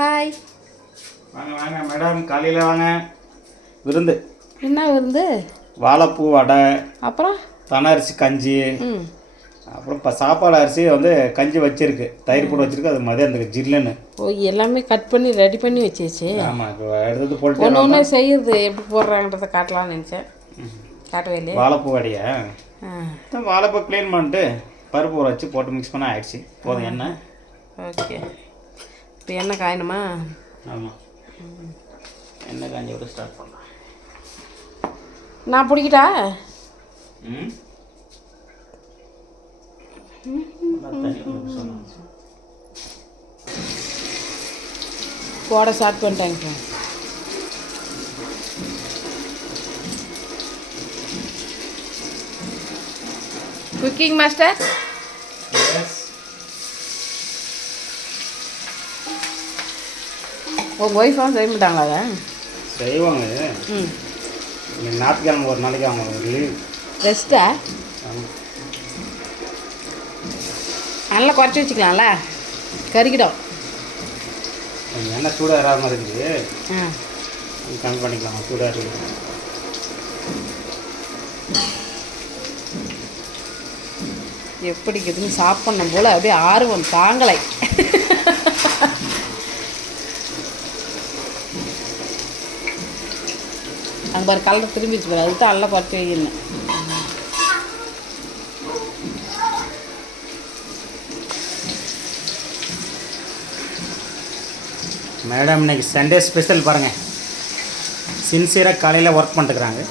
Hi. வாங்க வாங்க madam, காலையில் வாங்க. விருந்து என்ன விருந்து? வாழைப்பூ வடை, அப்புறம் தன அரிசி கஞ்சி, ம் அப்புறம் இப்போ சாப்பாடு அரிசி வந்து கஞ்சி வச்சிருக்கு, தயிர் போட்டு வச்சிருக்கு. அது மதியானத்துக்கு ஜில்லுன்னு. ஓ, எல்லாமே கட் பண்ணி ரெடி பண்ணி வச்சிச்சு. ஆமாம், இப்போ எடுத்து போட்டு ஒன்று ஒன்று செய்யுது எப்படி போடுறாங்கன்றத காட்டலாம்னு நினச்சேன். காட்டவே இல்லையே. வாழைப்பூ வடையா? ஆ வாழைப்பூ க்ளீன் பண்ணிட்டு பருப்பு ஊற வச்சு போட்டு மிக்ஸ் பண்ண ஆயிடுச்சு. போதும் எண்ணெய். ஓகே, இப்போ எண்ணெய் காயணுமா? ஆமாம், எண்ணெய் காஞ்சி விட ஸ்டார்ட் பண்ணலாம். நான் பிடிக்கிட்டா? ம் போட ஸ்டார்ட் பண்ணிட்டேங்க. Cooking master. உங்கள் ஒய்ஃபெலாம் செய்ய மாட்டாங்களா அதை? செய்வாங்க. ம், இன்னைக்கு ஞாயிற்றுக்கிழமை ஒரு நாளைக்கு அவங்க லீவ். ரெஸ்ட்டா? ஆமாம், நல்லா குறைச்சி வச்சுக்கலாம்ல, கறிக்கிடும். எண்ணெய் சூடாக ஏறாமல் இருக்குது. ஆ கம்மி பண்ணிக்கலாம், சூடாக இருக்குது. எப்படி இருக்குதுன்னு சாப்பிட்ணும் போல் அப்படியே ஆர்வம் தாங்கலை. அங்கே பாரு கலர் திரும்பிச்சு பாரு, அதுக்கு தான் நல்லா குறைச்சி வைக்கணும். மேடம், இன்னைக்கு சண்டே ஸ்பெஷல் பாருங்கள். சின்சியராக காலையில் ஒர்க் பண்ணிட்டுருக்குறாங்க.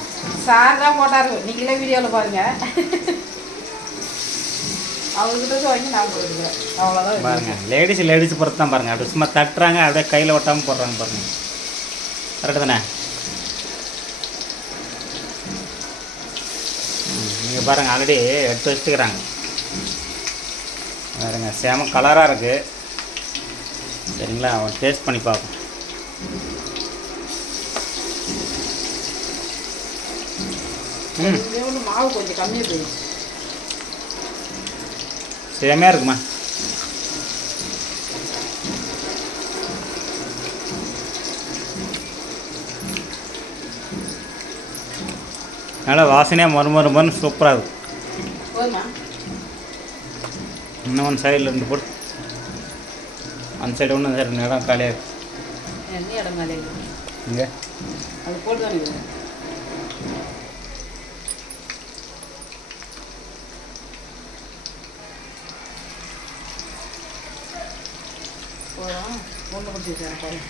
சார் தான் போட்டார், நீங்களே வீடியோவில் பாருங்கள். அவர்கிட்ட வாங்கி நான் போட்டுக்கிறேன், அவ்வளோதான். பாருங்கள், லேடிஸ் பொறுத்து தான் பாருங்கள். அப்படி சும்மா தட்டுறாங்க, அப்படியே கையில் ஒட்டாமல் போடுறாங்க பாருங்கள். கரெக்டு தானே? நீங்கள் பாருங்கள், ஆல்ரெடி எடுத்து வச்சுக்கிறாங்க. பாருங்க, சேம கலராக இருக்குது. சரிங்களா, அவன் டேஸ்ட் பண்ணி பார்ப்போம். மாவு கொஞ்சம் கம்மியாக போயிடுச்சு. சேமையாக இருக்குமா? நல்லா வாசனையாக மறுமருமன்னு சூப்பராக இருக்கும். இன்னும் ஒன் சைடில் இருந்து போட்டு அந்த சைடு ஒன்று சரி இடம் காலியாக இருக்கு. என்ன இடம் மேலே இங்கே அது போட்டு தான் இருக்குது. போகிறோம், ஒன்று பிடிச்சி வச்சுருக்கேன்.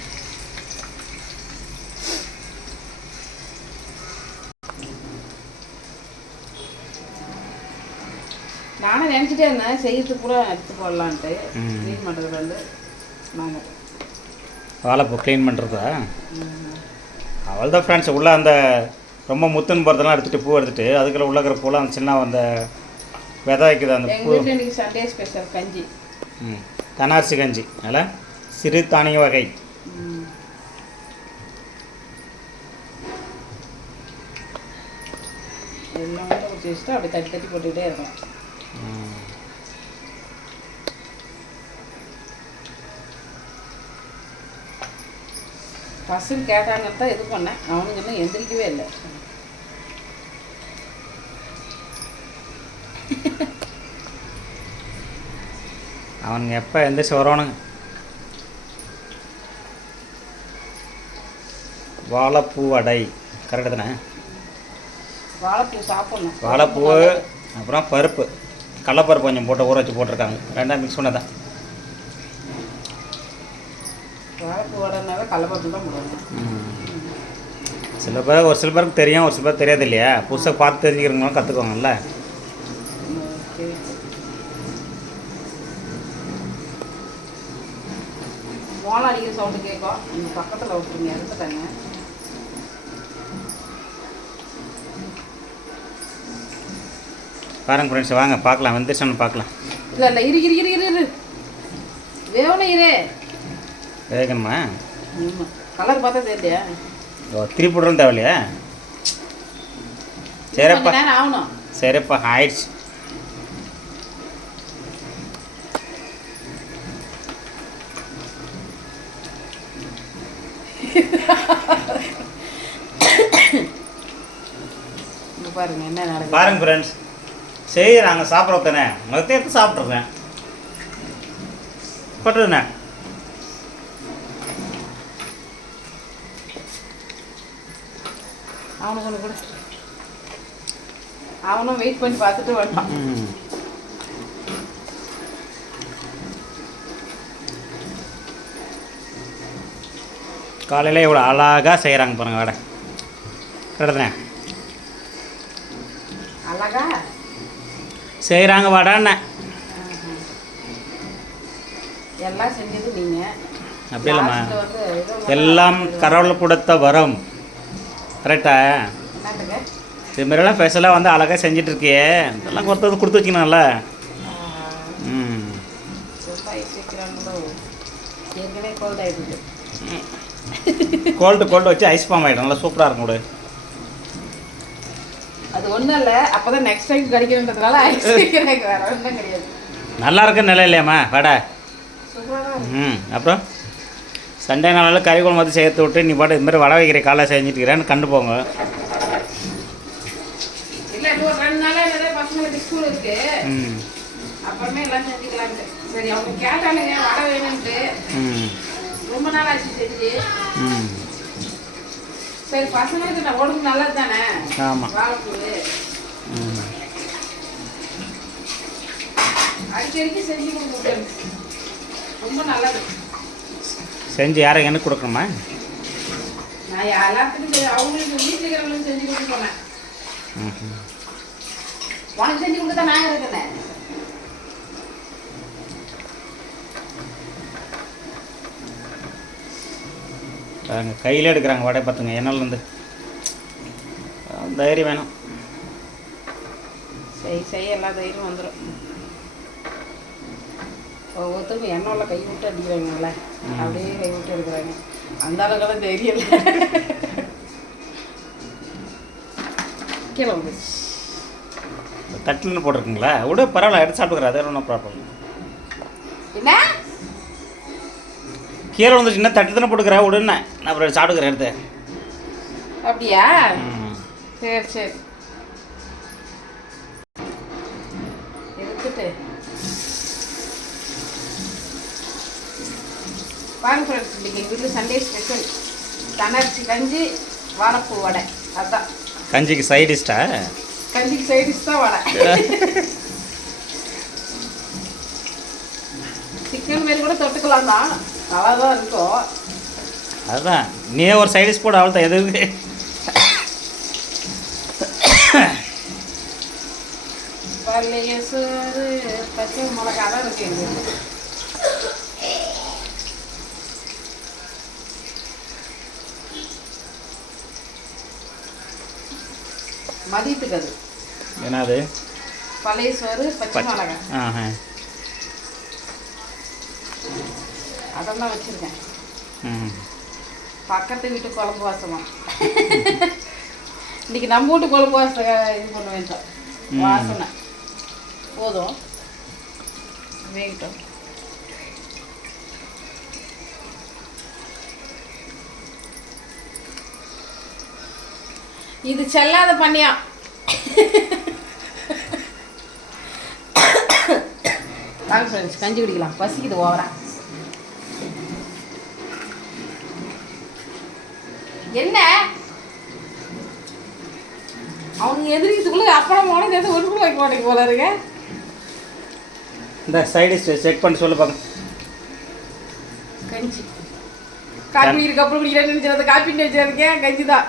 நானே நினச்சிட்டே இருந்தேன் செய்யறதுக்கு கூட எடுத்து போடலான்ட்டு. க்ளீன் பண்ணுறது வந்து நாங்கள் வாழைப்பூ க்ளீன் பண்ணுறதா? அவள் தான் ஃப்ரெண்ட்ஸ். உள்ளே அந்த ரொம்ப முத்துன்னு போகிறதெல்லாம் எடுத்துகிட்டு பூ எடுத்துகிட்டு அதுக்குள்ளே உள்ள இருக்கிற பூலாம் அந்த சின்ன அந்த விதை வைக்குது அந்த பூ. இன்றைக்கி சண்டே ஸ்பெஷல் கஞ்சி. தனார்சி கஞ்சி, அதில் சிறு தானிய வகை. எல்லாம் வந்து குடிச்சு வச்சுட்டு அப்படி தட்டி தட்டி போட்டுக்கிட்டே இருக்கலாம். பசங்க கேட்டாங்கன்னு தான் இது பண்ணேன், அவனுங்க இன்னும் எந்திரிக்கவே இல்லை. அவனுங்க எப்போ எந்திரிச்சு வரணுங்க. வாழைப்பூ வடை கரெக்டு தானே? வாழைப்பூ சாப்பிட்ணும். வாழைப்பூ அப்புறம் பருப்பு, கடலப்பருப்பு கொஞ்சம் போட்டு ஊற வச்சு போட்டிருக்காங்க. ரெண்டாம் மிக்ஸ் பண்ணதான். வாழைப்பூ வடைனாவே கடலப்பருப்பு தான் போடணும். சில பேருக்கு தெரியும், ஒரு சில பேருக்கு தெரியாது இல்லையா? புதுசாக பார்த்து தெரிஞ்சுக்கிறவங்களும் கற்றுக்குவாங்கல்ல. மோளம் அடிக்கிற சவுண்டு கேட்கும், இந்த பக்கத்தில் விட்டுருங்க, எடுத்துட்டாங்க. பாருங்க ஃப்ரெண்ட்ஸ், வாங்க பார்க்கலாம், வந்துருச்சான்னு பார்க்கலாம். இல்லை இல்லை, இரு வேவணும், இரு வேகணுமா? கலர் பார்த்தா தெரியலையா? ஓ, திருப்பிடுறோம் தேவையில்லையா? சரிப்பா, நேரம் ஆகணும். சரிப்பா, ஆயிடுச்சு. இங்கே பாருங்க என்ன நடக்குது பாருங்க ஃப்ரெண்ட்ஸ், சரி நாங்கள் சாப்பிட்றோம் தானே, மொத்தத்தை எடுத்து சாப்பிட்ருக்கேன் பட்டுருண்ணே. அவனுக்கு ஒன்று கூட அவனும் வெயிட் பண்ணி பார்த்துட்டு வந்துட்டான். காலையில் இவ்வளோ அழகாக செய்கிறாங்க பாருங்க வடை, கரெக்டுதானே? அழகா செய்கிறாங்க வடைண்ணே. எல்லாம் செஞ்சது நீங்கள் அப்படி இல்லைம்மா, வந்து எல்லாம் கடவுள் கொடுத்த வரம், கரெக்டா? என்னத்துக்கு இது மாதிரிலாம் ஸ்பெஷலாக வந்து அழகாக செஞ்சுட்டு இருக்கியே, இதெல்லாம் கொடுத்து வச்சுக்கணும்ல. ரொம்ப ஐசிக்கிறாங்களோ, ஏற்கனவே கோல்ட் ஆகிடுது. கோல்டு வச்சு ஐஸ் ஃபார்ம் ஆகிடும், நல்லா சூப்பராக இருக்கும் கூட. அது ஒன்றும் இல்லை, அப்போ தான் நெக்ஸ்ட் டைம் கிடைக்கணுன்றதுனால ஐஸ் வைக்கிறேன், வேறு ஒன்றும் கிடையாது. நல்லா இருக்குன்னு நிலை இல்லையாம்மா வடை? அப்புறம் சண்டே நாளில் கறி குழம்பு வந்து சேர்த்து விட்டு நீ பாட்டு இது மாதிரி வடை வைக்கிற காலை செஞ்சுட்டு இருக்கிறேன்னு கண்டு போங்க. இல்லை இப்போ 2 நாளாக நிறைய பசங்களுக்கு ஸ்கூல் இருக்கு, அப்புறமே எல்லாம் செஞ்சுக்கலான்ட்டு. சரி அவங்க கேட்டானுங்க வடை வேணும்ட்டு, ரொம்ப நாள் ஆச்சு செஞ்சு. சரி பசங்களுக்கு நான் உடம்பு நல்லது தானே. ஆமாம், வாழைப்பூ அடிக்கடிக்கு செஞ்சு கொடுக்க ரொம்ப நல்லது. செஞ்சு யாருக்கு எனக்கு கொடுக்கணுமா? நான் எல்லாத்துக்கும் அவங்களுக்கு வீட்டில் இருக்கிறவங்களுக்கு செஞ்சு கொடுக்க போனேன். உனக்கு செஞ்சு கொடுத்தா நான் இருக்கிறேன். கையில் எடுக்கிறாங்க வடை பார்த்துங்க, என்னால் வந்து தைரியம் வேணும். செய்ய எல்லா தைரியம் வந்துடும். ஒவ்வொருத்தருக்கும் எண்ணெயில் கை விட்டு அடிக்கிறாங்கல்ல, அப்படியே கை விட்டு எடுக்கிறாங்க. அந்த அளவுக்கு தைரியம் இல்லை. கீழே வந்து தட்டில்னு போட்டிருக்குங்களா? விட பரவாயில்ல, எடுத்து சாப்பிட்டுக்கிறேன், அது ஒன்றும் ப்ராப்ளம். என்ன கீழே வந்துச்சு, என்ன தட்டு தானே போட்டுக்கிறேன், விடுன்னு நான் அப்புறம் சாப்பிட்டுக்கிறேன் எடுத்து. அப்படியா? சரி சரி எடுத்துட்டு பாருங்க ஃப்ரெண்ட்ஸ், இன்றைக்கி எங்கள் வீட்டில் சண்டே ஸ்பெஷல் தனர்ச்சி கஞ்சி வாழைப்பூ வடை. அதுதான் கஞ்சிக்கு சைடிஷ்டா? கஞ்சிக்கு சைடிஷ் தான் வடை. சிக்கன் மாரி கூட தொட்டுக்கலாம் தான், நல்லா தான் இருக்கும். அதுதான் நீ ஒரு சைடிஷ் போட, அவள் தான் எதுக்கு. பழைய சோறு பச்சை மிளகா தான் இருக்கு எங்கள் வீட்டில். மதியத்துக்கு அது என்னது? பழைய சோறு பச்சை மிளகா, அதெல்லாம் வச்சுருக்கேன். பக்கத்து வீட்டு குழம்பு வாசமா. இன்னைக்கு நம்ம வீட்டு குழம்பு வாசம் இது பண்ண வேண்டாம், வாசனை போதும், வேகட்டும். இது செல்லாத பண்ணியா. வாங்க ஃப்ரெண்ட்ஸ், கஞ்சி குடிக்கலாம், பசிக்குது ஓவரா. என்ன அவங்க எதிரிக்கிறதுக்குள்ள அப்புறம் உனக்கு எதுவும் ஒரு கூட வைக்க மாட்டேங்க போல இருக்க. இந்த சைடிஷ் செக் பண்ணி சொல்லு பார்க்க. கஞ்சி காப்பி இருக்கு, அப்புறம் குடிக்கிறேன்னு நினச்சது காப்பி வச்சிருக்கேன், கஞ்சி தான்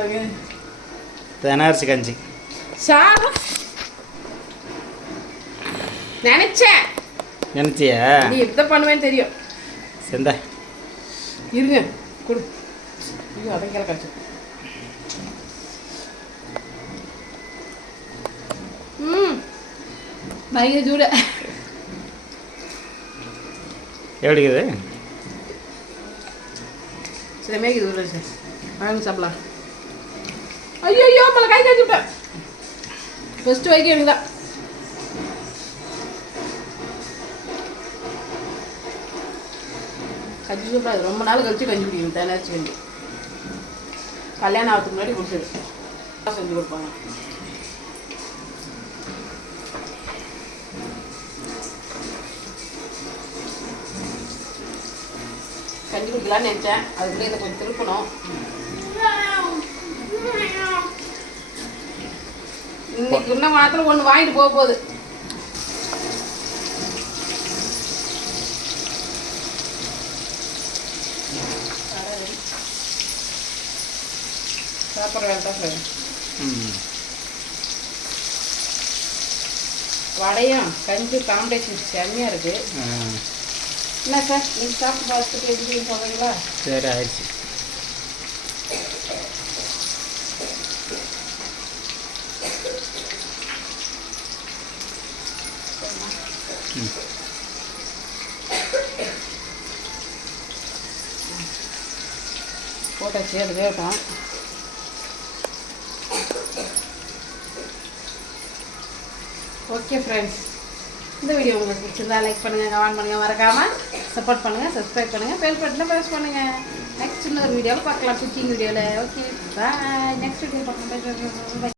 இருக்கு. தெனாரிசி கஞ்சி சாதம் நினைச்சேன். நினச்சியா? நீ எதை பண்ணுவேன்னு தெரியும். செந்த இருங்க கொடு. ஐயோ அதை கேள கழிச்சு. பயங்கர சூட. எப்படி இருக்குது? சரி மேய்க்குது ஒரு சார், வாங்க சாப்பிடலாம். ஐயோ ஐயோ மலை காய் காய்ச்சி விட்டேன். ஃபஸ்ட்டு வைக்க எனக்கு தான். கஞ்சி சூப்பராக ரொம்ப நாள் கழிச்சு கஞ்சி குடிக்கணும் தேனாச்சி கஞ்சி. கல்யாணம் ஆகிறதுக்கு முன்னாடி கொடுத்தது செஞ்சு கொடுப்பாங்க. கஞ்சி குடிக்கலான்னு நினச்சேன், அதுக்குள்ளே இதை கொஞ்சம் திருப்பணும். இன்னைக்கு இன்னும் நேரத்தில் ஒன்று வாங்கிட்டு போக போகுது. சாப்பிட்ற வேலை தான் சார். வடையும் கஞ்சி காம்படிஷன் செம்மையாக இருக்குது. என்ன சார் நீங்கள் சாப்பிட்டு பார்த்துட்டு எப்படி சொல்கிறீங்களா? சரி ஆயிடுச்சு. போட்டாச்சு, அது வேகட்டும். ஓகே ஃப்ரெண்ட்ஸ், இந்த வீடியோ உங்களுக்கு பிடிச்சிருந்தா லைக் பண்ணுங்கள், கமெண்ட் பண்ணுங்கள், மறக்காமல் சப்போர்ட் பண்ணுங்கள், சப்ஸ்கிரைப் பண்ணுங்கள், பெல் பட்டனை ப்ரெஸ் பண்ணுங்கள். நெக்ஸ்ட் இன்னொரு வீடியோவில் பார்க்கலாம், குக்கிங் வீடியோவில். Okay bye. நெக்ஸ்ட் வீடியோ பார்க்கலாம்.